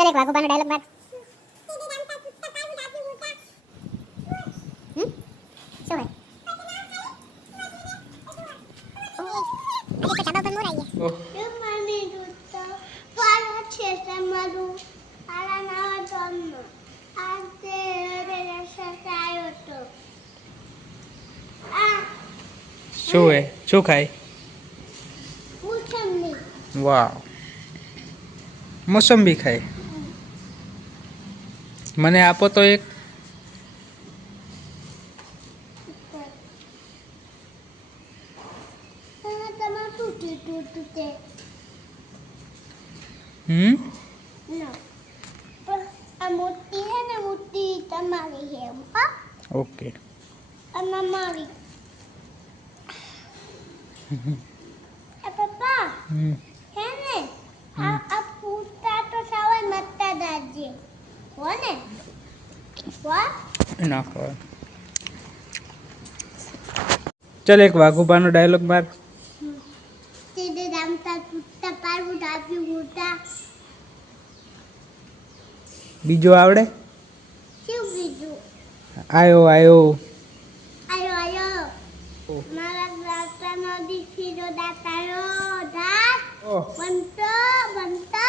चल एक वागू बानो डायलॉग मार શું હે આજે તો ચાબા પર મોર આવી ઓહ મને દૂધ પારો છે તમારું આલા ના જન્મ આજે રે સસાયો તો આ શું હે શું ખાય મુસમ્મી વાવ મોસંબી ખાય મને આપો તો એક તમાર તૂટી તૂટતે ના પણ આ મોટી હે ને મોટી તમારી હે હા ઓકે અને મારી એ પપ્પા હે ને આ ફૂટા તો સવાય મત્તા દાજે હો ને વાહ ના ખબર ચલ એક વાઘુબાનો ડાયલોગ માર તેરે રામતા ફૂટા પારવું ડાબ્યું મોટા બીજો આવડે શું બીજું આયો આયો આયો આયો મારા દાતા નદી ફીરો દાતાયો દાત ઓહ બનતો બનતો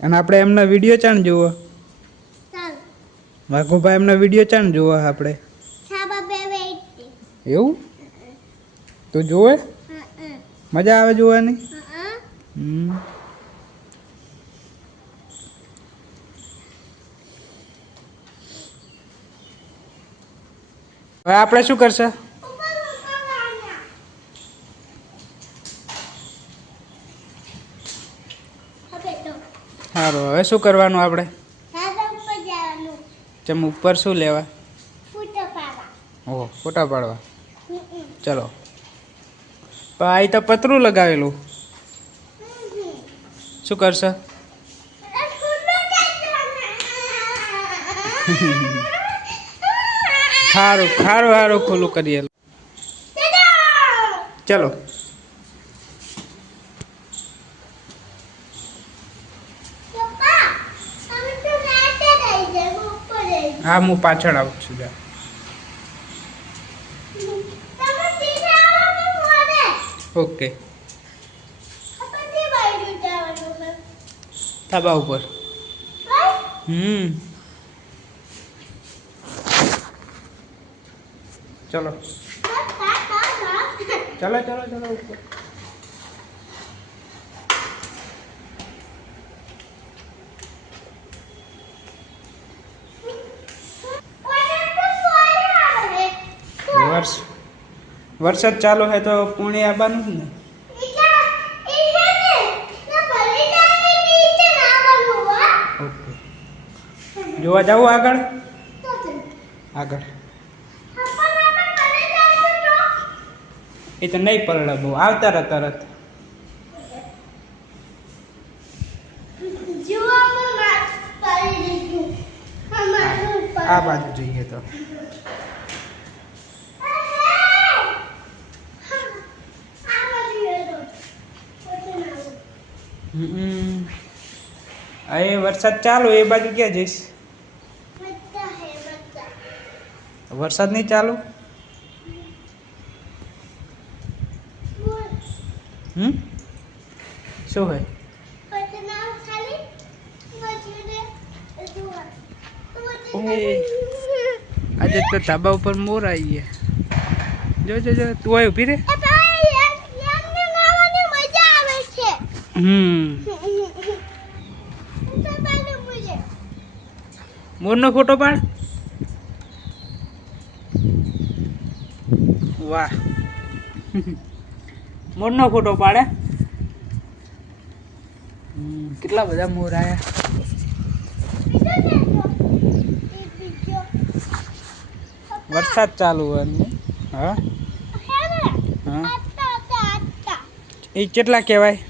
અને આપણે એમના વિડીયો ચાણ જોવો ચાલ વાઘુભાઈ એમના વિડીયો ચાણ જોવો આપણે સાબા બે વેઈટ એવું તો જોવે હા મજા આવે જોવાની હા હવે આપણે શું કરશે સારું હવે શું કરવાનું આપણે ચમ ઉપર શું લેવા ઓહ ફોટા પાડવા ચલો પણ આ તો પતરું લગાવેલું શું કરશે સારું સારું સારું ખોલું કરીએ ચલો હા હું પાછળ આવું છું જા ઓકે ધાબા ઉપર ચલો ચલો ચલો ચલો ઉપર વરસાદ ચાલુ હે તો પુણે આવવાનું જ ને ઓકે જોવા જાવું આગળ આગળ એ તો નહીં પરડા બહુ આવતા રહે તરત આ બાજુ જઈએ તો એ વરસાદ ચાલુ એ બાજુ ક્યાં જઈશ વરસાદ નહીં ચાલુ શું હોય આજે તો ધાબા ઉપર મોર આવી ગયા જો જો જો તું આવી ઉભી રે મોરનો ફોટો પાડ વાહ મોરનો ફોટો પાડે કેટલા બધા મોર આયા વરસાદ ચાલુ હોય હા હા એ કેટલા કહેવાય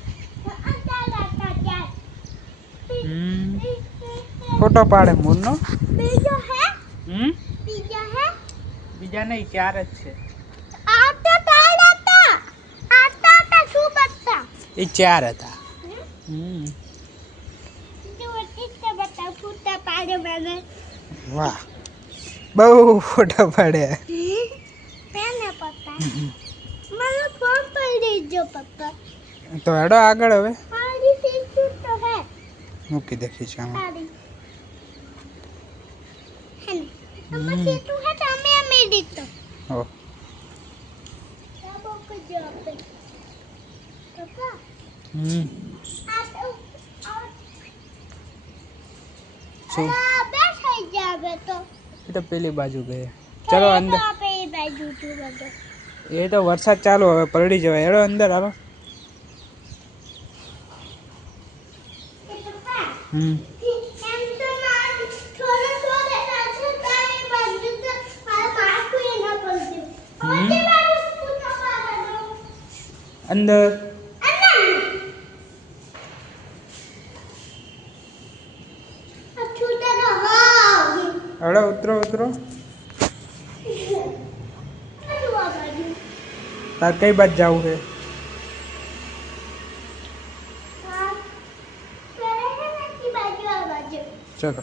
ફોટો પાડે મોરનો બીજા નહીં 4 જ છે એ 4 હતા હમ જો ટીચર બતા ફૂટા પાડે મને વાહ બહુ ફોટા પાડ્યા પેને પપ્પા મને ફોન પડી દેજો પપ્પા તો હેડો આગળ હવે મારી સીટ તો હે મૂકી દેખી છે આમાં સારી હે તમે સીટ હે તમે મેં દીધો ઓ સાબો કજો આપે પપ્પા હમ આ તો શું આ બેઠા જાવે તો એ તો પેલી બાજુ ગયા ચલો અંદર આપે એ બાજુ તું બધો એ તો વરસાદ ચાલુ હવે પલળી જવાય હેડો અંદર હાલો એ પપ્પા હમ એમ તો ના થોડો થોડો નાચે તારી બાજુ તો મારા માથું એ ના પડ્યું હવે તે બાજુ પૂછો પાડો અંદર આ છૂટા તો હા હેડો ઉતરો ઉતરો આ બાજુ તાર કઈ બાજુ જવું છે હા પેરે હે ને બાજુ આ બાજુ ચલો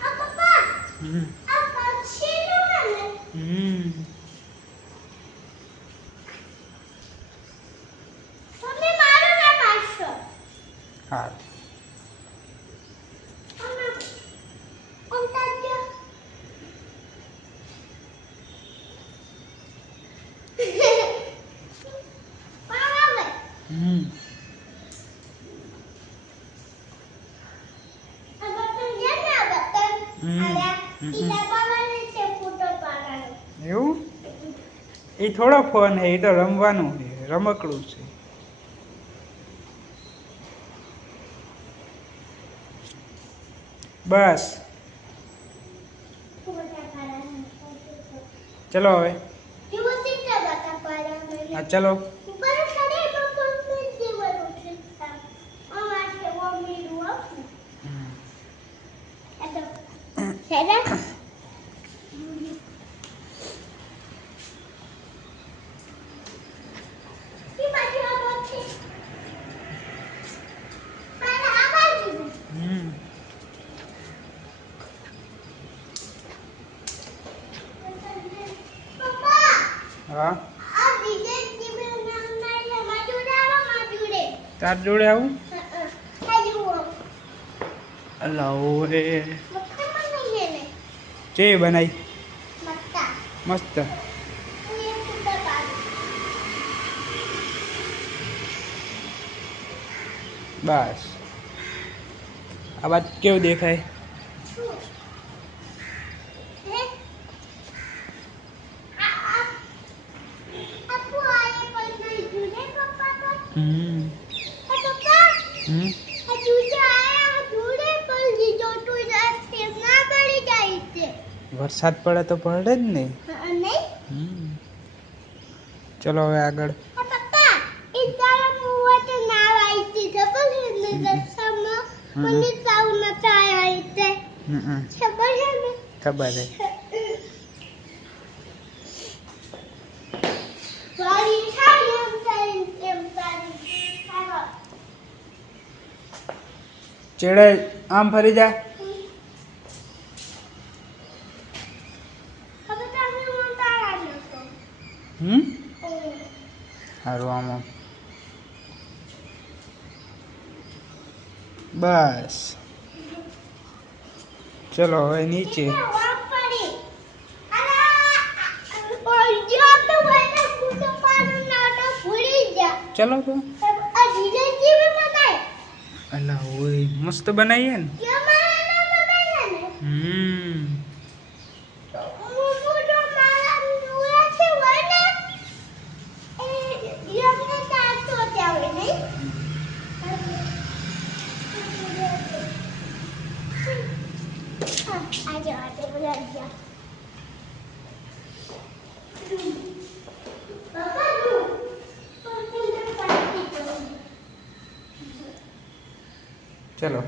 આ પપ્પા હમ આ પક્ષી નું ને હમ તમે મારું ના પાડશો હા હમ એવું એ થોડો ફોન છે એ તો રમવાનું છે રમકડું છે બસ ચલો હવે હા ચલો હમ હા તાર જોડે આવું અલાઓ રે ચે બનાવી મસ્ત બસ આ વાત કેવું દેખાય હમ હમ વરસાદ પડે તો પડે જ ને હમ ચલો હવે આગળ હમ ખબર છે ચેડે આમ ફરી જા હમ સારું આમ આમ બસ ચલો હવે નીચે ચલો તો અલા ઓય મસ્ત બનાવીએ ને હમ ચલો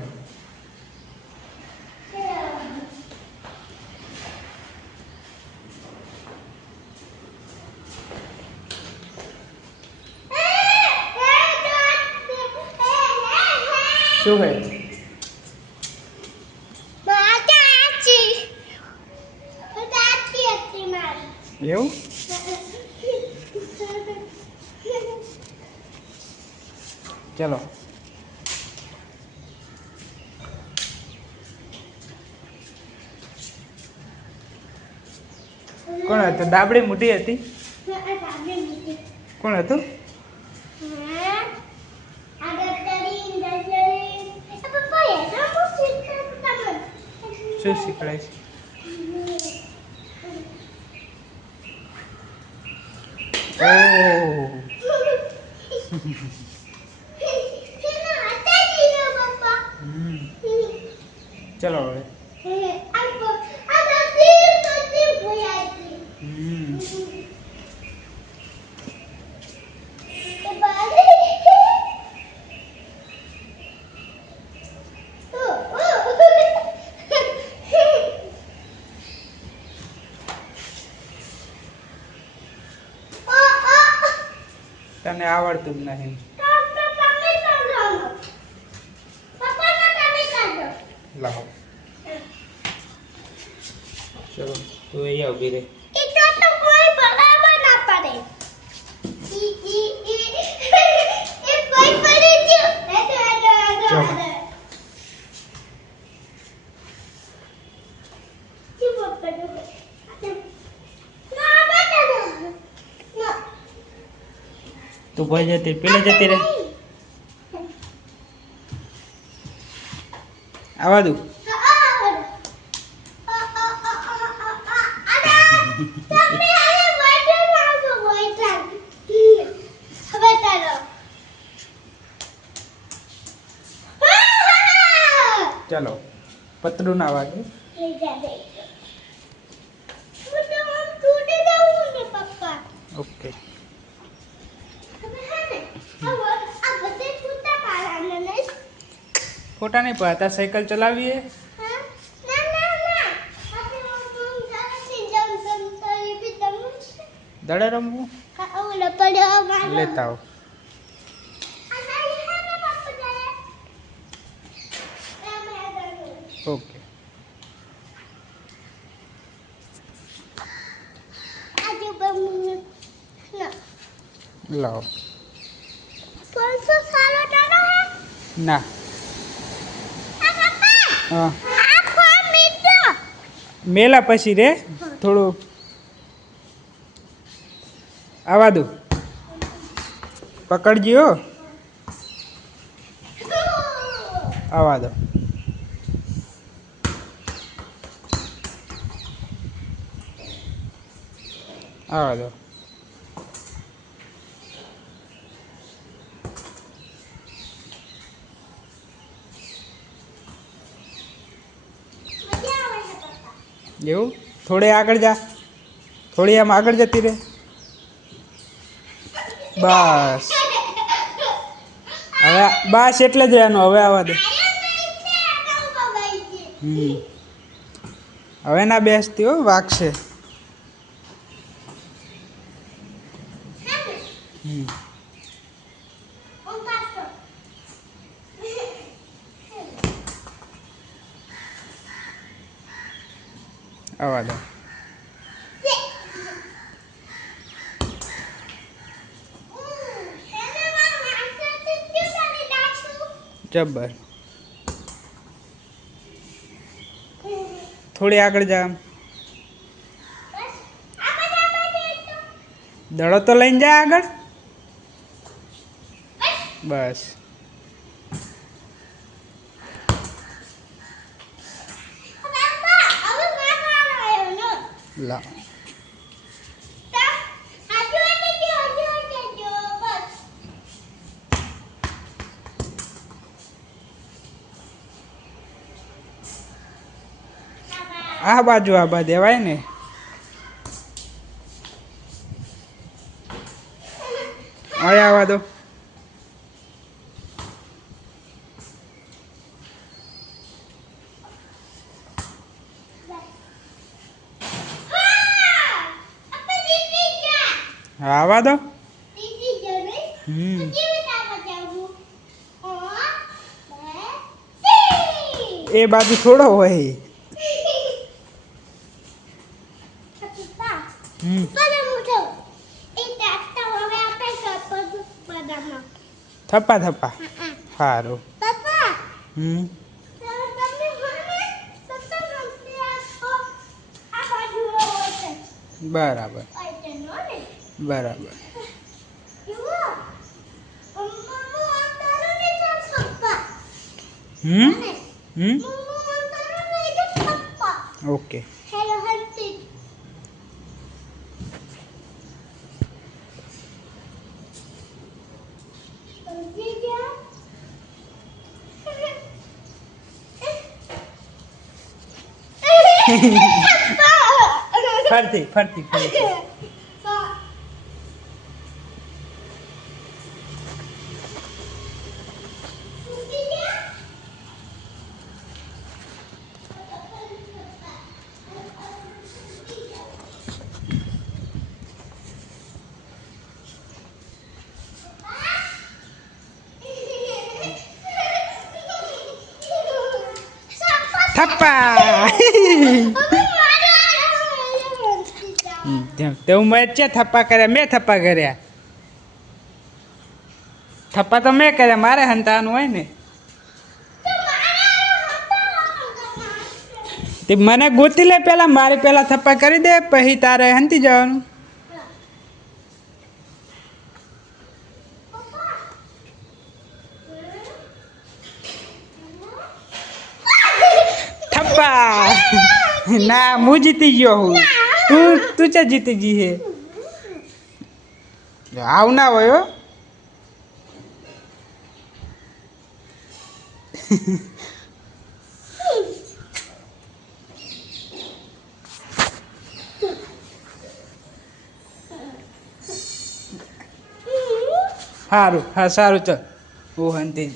શું હે એવું ચલો કોણ હતું દાબડી મોટી હતી કોણ હતું શું શીખડાય છે ઓહ ચલો હવે તને આવડતું જ નહીં લાવો ચલો તું અહીંયા ઉભી રહે તું ભાઈ જતી પેલે જતી રહે આવા દઉં ચલો પતરું ના વાગે ઓકે ફોટા નહીં પાડતા સાયકલ ચલાવીએ દડે રમવું લેતા આવો ઓકે લાવો ના હા મેલા પછી રે થોડું આવા દો પકડજો આવા દો આવા દો એવું થોડે આગળ જા થોડી આમ આગળ જતી રહે બસ હવે બસ એટલે જ એનો હવે આવા દે હવે ના બેસતી હો વાગશે આવા દો જબ્બર થોડી આગળ જા દડો તો લઈને જા આગળ બસ લા આ બાજુ આબા દેવાય ને આયા આવા દો આવા દો એ બાજુ થોડો હોય. હમ થપ્પા થપ્પા સારું. હમ બરાબર બરાબર. હમ હમ ઓકે. ફરતી ફરતી ફરતી. થપ્પા. તે હું મેં છે થપ્પા કર્યા, મેં થપ્પા કર્યા. થપ્પા તો મેં કર્યા, મારે હંતાવાનું હોય ને. તે મને ગોતી લે પેલા, મારે પેલા થપ્પા કરી દે પછી તારે હંતી જવાનું. થપ્પા. ના હું જીતી ગયો હું. તું ચા જીતી ગઈ હે. આવું ના હોય હો. સારું હા સારું ચાલ. હું હંતી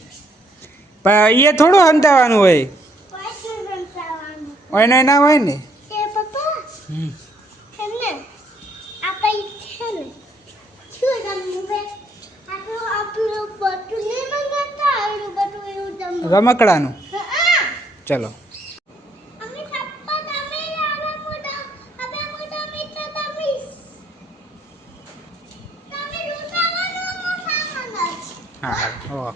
પણ એ થોડું હંતાવાનું હોય. હોય ના હોય ને. હમ રમકડાનું. ચલો. હા ઓ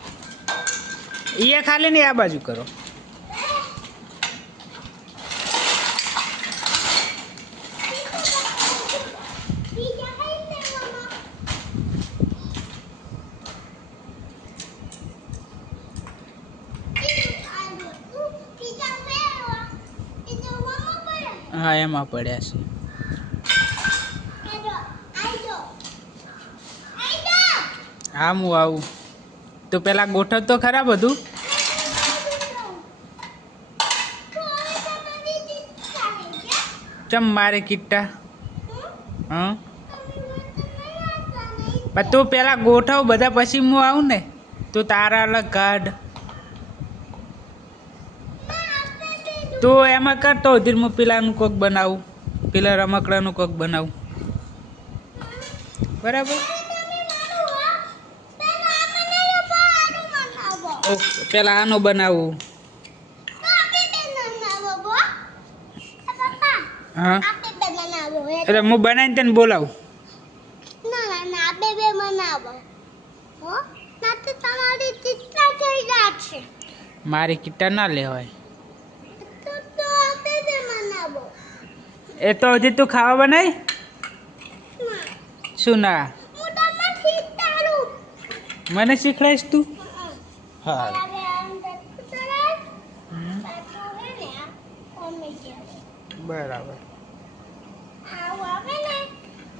એ ખાલી નહીં, આ બાજુ કરો. હા એમાં પડ્યા છે. હા હું આવું તો પેલા ગોઠવ તો ખરા બધું. ચમ મારે કિટ્ટા. હા પણ તું પેલા ગોઠવ બધા, પછી હું આવું ને. તું તારા અલગ કાઢ. તું એમાં કરતો ધીર હું પેલાનું કોક બનાવું, પેલા રમકડાનું કોક બનાવું. બરાબર. ઓકે પેલા આનું બનાવું. હા એટલે હું બનાવીને તને બોલાવું. મારી કિટ્ટા ના લેવાય. એ તો હજી તું ખાવા બનાય. શું ના મને શીખડાઈશ તું. હા બરાબર.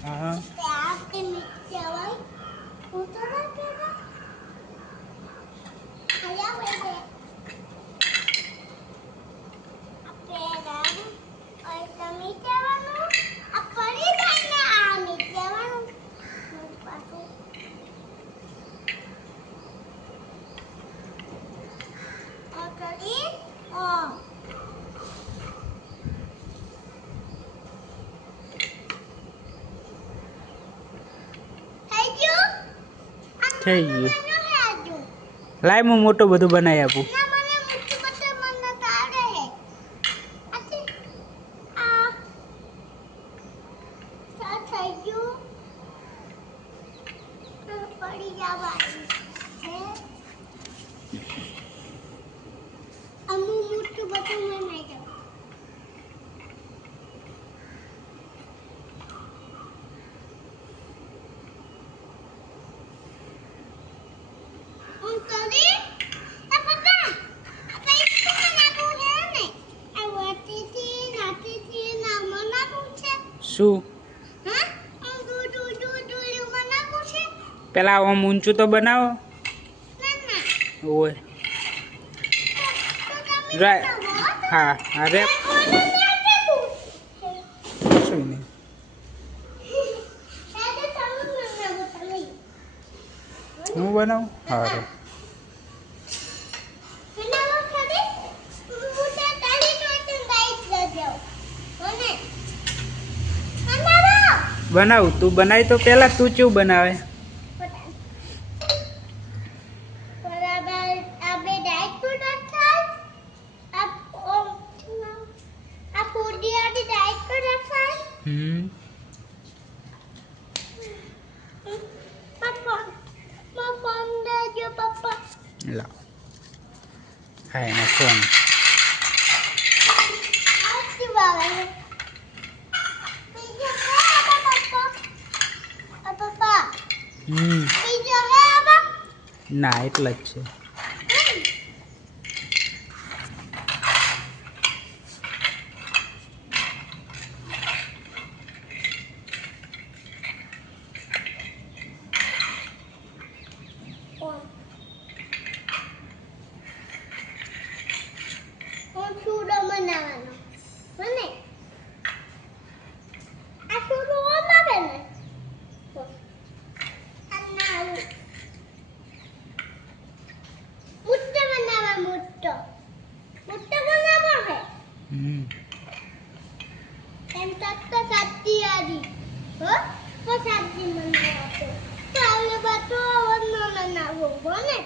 હા થઈ ગયું. લાય હું મોટું બધું બનાવી આપું. કરી પપ્પા પૈસા નાખું હે ને આ વાટીથી નાખીથી નામ નાખું છે શું હા નાખું છે પેલા આમ ઊંચું તો બનાવો ના ઓય રાય હા હા રે શું નહીં હું બનાવું હા રે બનાવું તું બનાવી તો પેલા તું ચેવું બનાવે હમ લાવ હા એનો ફોન હમ ના એટલા જ છે બનાવવાનો મને આ સુડો અમારે ને મુટ્ટો બનાવવા મુટ્ટો બનાવવો હે એમ તત્ત સાચી આદી હો તો સાચી બનાવવા તો ચાલે બાતો વનો બનાવવો બને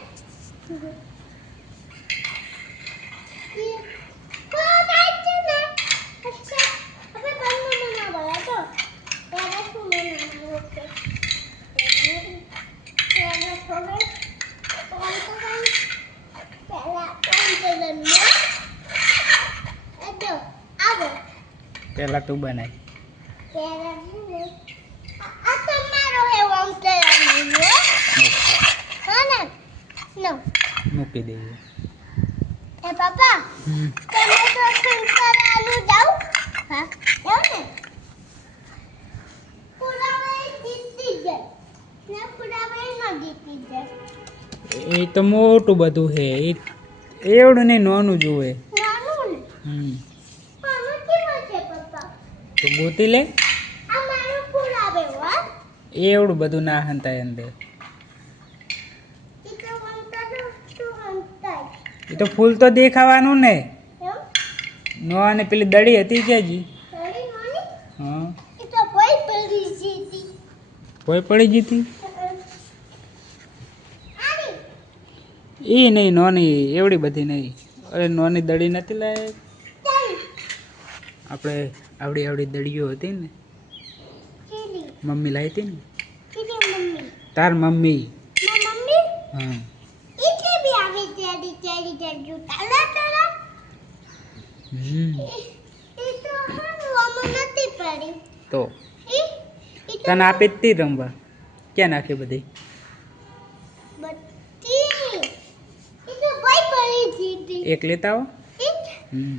પેલા તું બનાય મૂકી દઈએ પાપા તમે તો સંસ્કારાનું જાવ હા જાવ ને પુરાવે જીતી જાય ને પુરાવે ન જીતી જાય એ તો મોટું બધું છે એવડું નહીં નાનું જોવે નાનું હમ આનું કેવું છે પપ્પા તો ગોતી લે આ મારું પુરાવે હો એવડું બધું ના હંતાય અંદર ઈ તો વંતા તું હંતાય એ તો ફૂલ તો દેખાવાનું ને એમ નો અને પેલી દડી હતી કે જી સડી નાની હા ઈ તો કોઈ પડી જીતી કોઈ પડી જીતી આની એ નહીં નોની એવડી બધી નહીં અરે નોની દડી નથી લાય ચાલ આપણે આવડી આવડી દડીઓ હતી ને ચીલી મમ્મી લાવી હતી ને ચીલી મમ્મી તાર મમ્મી મા મમ્મી હા ઈકે બી આવી ચેડી ચેડી ચેડી તાલા તાલા ઈ તો હનવામાં નથી પડી તો ઈ ઈ તો તને આપી જ તી રમવા ક્યાં નાખી બધી બત્તી ઈ તો કોઈ પડી જીતી એક લેતા આવો ઈ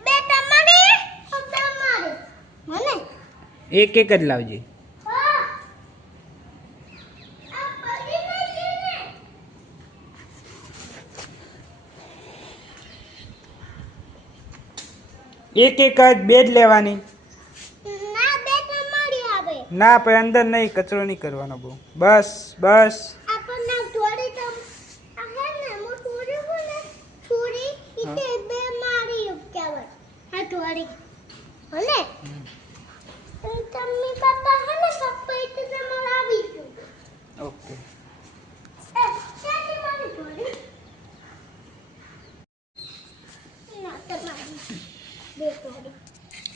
બે તમારે મને એક એક જ લાવજે હા આ પડી નથી ને એક એક જ બે જ લેવાની ના બે તમારી આવે ના પણ અંદર નહીં કચરો નહીં કરવાનો બહુ બસ બસ આપણને થોડી તો આ હે ને મો થોડી હો ને થોડી ઈતે બે મારી કહેવાય આ થોડી હને તમે પપ્પા હે ને પપ્પા ઈતે તમારે આવી ગયું ઓકે એ ચાલી મારી થોડી ના તમારી બે થોડી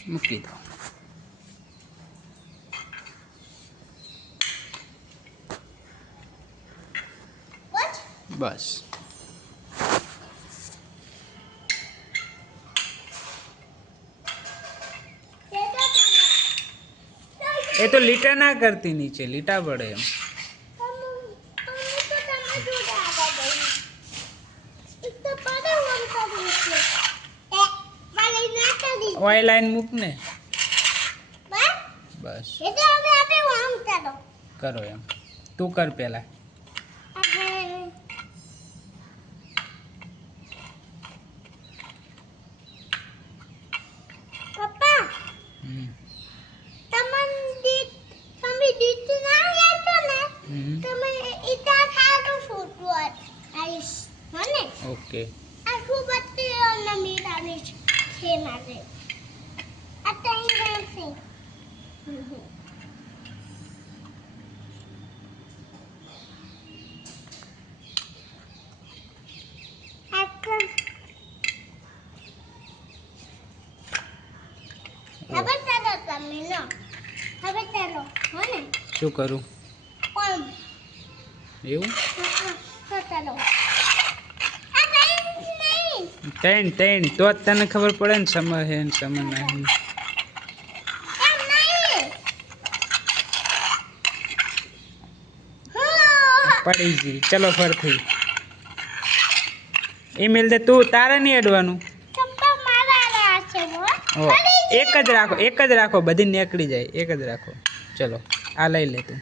મૂકી દો બસ એ તો લીટા ના કરતી નીચે લીટા પડે એમ તો તમે ઓય લાઈન મૂક ને બસ બસ એટલે હવે આપણે આમ ચાલો કરો એમ તું કર પેલા આપણે પપ્પા હમ તમે દીત ના લેતો ને હમ તમે ઇતા ખાતું ફૂટવું આઈસ મને ઓકે આ ખૂબ બત્તી અને મીઠાની છે મારે આ તઈ ગઈ હવે ચાલો તમે નો હવે ચાલો મને શું કરું કોણ એવું તો ચાલો આ નહીં ત્રણ ત્રણ તો જ તને ખબર પડે ને સમય હે ને સમય નહીં એમ નહીં પડી ગઈ ચલો ફરથી ઈમેલ દે તું તારે નહીં અડવાનું ચંપા મારા આ છે ઓ એક જ રાખો બધી નીકળી જાય એક જ રાખો ચલો આ લઈ લે તું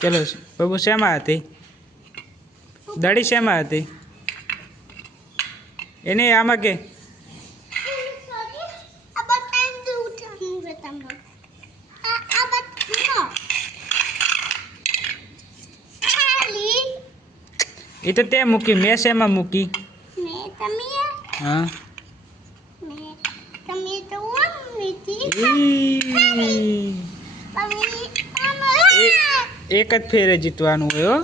ચલો બાબુ શેમાં હતી દડી શેમાં હતી એને આમાં કે આ બતાઈ દે ઉઠાનું છે તમે આ બતાનો ખાલી એ તો તે મૂકી મેં શેમાં મૂકી મે તમે હા મે તમે તો મીઠી ઈ. તમે એક જ ફેરે જીતવાનું હોય હો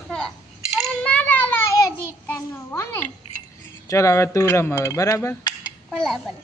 અને મારા લાયા જીતવાનું હોને ચલ હવે તું રમ હવે બરાબર ભલે ભલે